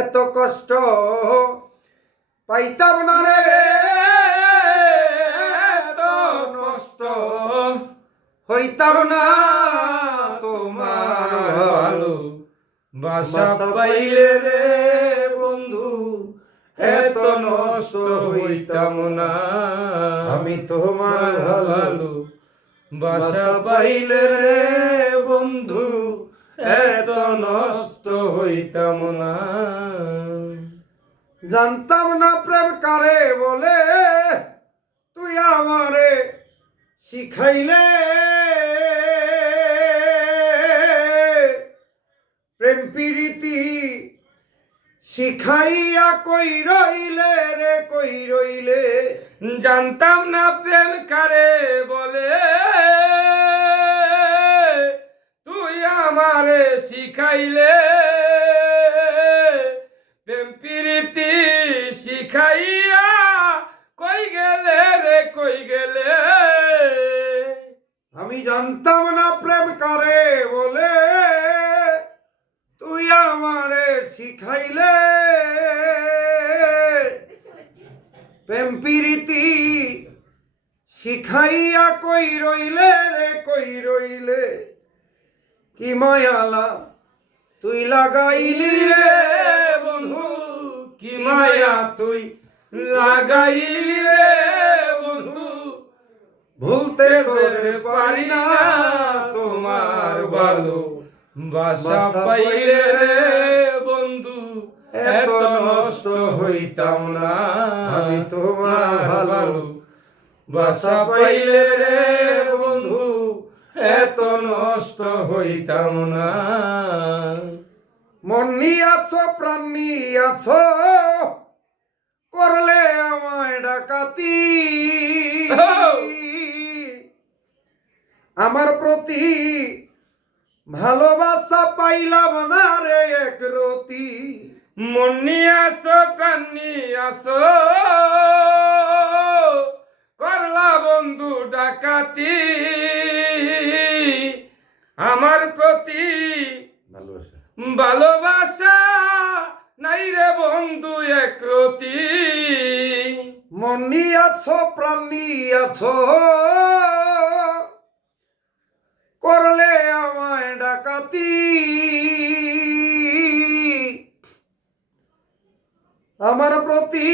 এত কষ্ট পাইতাম না রে, এত নষ্ট হইতাম না তোমার ভালো বাসা পাইলে রে বন্ধু এত নষ্ট হইতাম না। আমি তোমার ভালো বাসা পাইলে রে বন্ধু এত নষ্ট হইতাম না। জানতাম না প্রেম কারে বলে, তুই আমারে শিখাইলে। প্রেম প্রীতি শিখাইয়া কই রইলে রে, কই রইলে। জানতাম না প্রেম কারে বলে, তুই আমারে শিখাইলে। প্রেম প্রীতি শিখাইয়া কই গেলে রে, কই গেলে। আমি জানতাম না প্রেম কারে বলে, তুই আমারে শিখাইলে। প্রেম প্রীতি শিখাইয়া কই রইলে রে, কই রইলে। কি মায়ালা তুই লাগাইলি রে বন্ধু, কি মায়া তুই লাগাইলি রে বন্ধু। ভুলতে করে পারি না তোমার ভালো বাসা পাইলে রে বন্ধু এত নষ্ট হইতাম না। আমি তোমার ভালো বাসা পাইলে রে বন্ধু এত নষ্ট হইতাম না। মন নিয়াছো প্রাণ নিয়াছো, করলে আমায় ডাকাতি। আমার প্রতি ভালোবাসা পাইলাম না রে এক রতি। মন নিয়াছো প্রাণ নিয়াছো, করলা বন্ধু ডাকাতি। আমার প্রতি ভালোবাসা ভালোবাসা নাই রে বন্ধু এক রতি। মন নিয়াছো প্রাণ নিয়াছো, করলে আমায় ডাকাতি। আমার প্রতি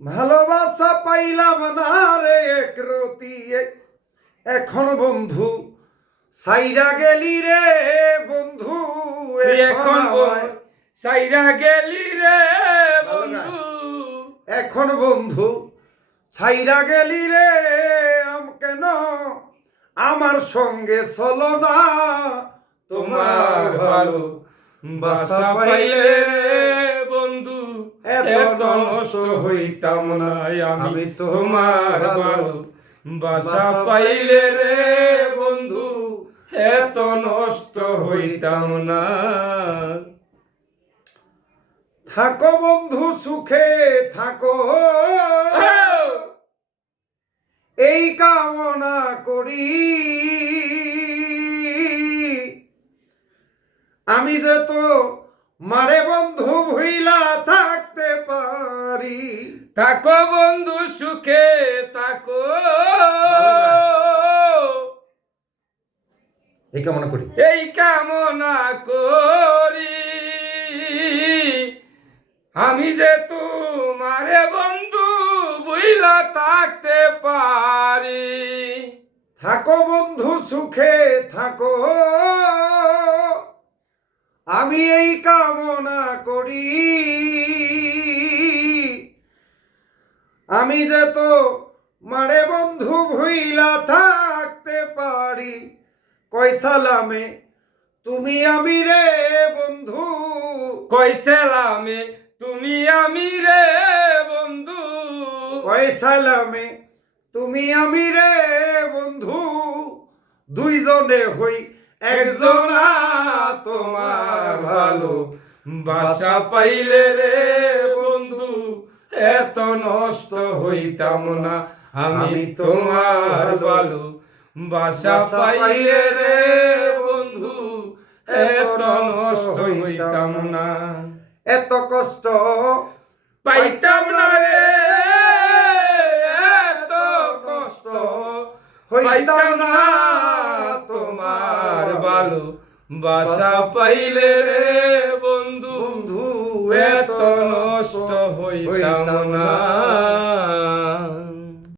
ভালোবাসা পাইলাম না রে এক রতি। এখন বন্ধু সাইরা গেলি রে বন্ধু, এখন সাইরা গেলি রে বন্ধু। এখন বন্ধু ছাইরা গেলি রে, কেন আমার সঙ্গে চলো না তোমার ভালো বাসা পাইলে বন্ধু এত নষ্ট হইতাম না। আমি তোমার ভালো বাসা পাইলে রে বন্ধু এত নষ্ট হইতাম না। থাকো বন্ধু সুখে থাকো, এই কামনা করি। আমি যে তো মারে বন্ধু ভুইলা থাকতে পারি। থাকো বন্ধু সুখে থাকো, এই কামনা করি, এই কামনা করি। আমি যে তোমারে বন্ধু বুইলা থাকতে পারি। থাকো বন্ধু সুখে থাকো, আমি এই কামনা করি। আমি যে তো মারে বন্ধু ভুইলা থাকতে পারি। কই সালামে তুমি আমি রে বন্ধু, কই সালামে তুমি আমি রে বন্ধু। কই সালামে তুমি আমি রে বন্ধু। দুইজনে হই একজনা তোমার ভালো বাসা পাইলে রে বন্ধু এত নষ্ট হইতাম না। আমি তোমার ভালো বাসা পাইলে রে বন্ধু এত নষ্ট হইতাম না। এত কষ্ট পাইতাম না রে এত কষ্ট পাইতাম না তোমার ভালো বাসা পাইলে রে বন্ধু বন্ধু এত নষ্ট হইতাম না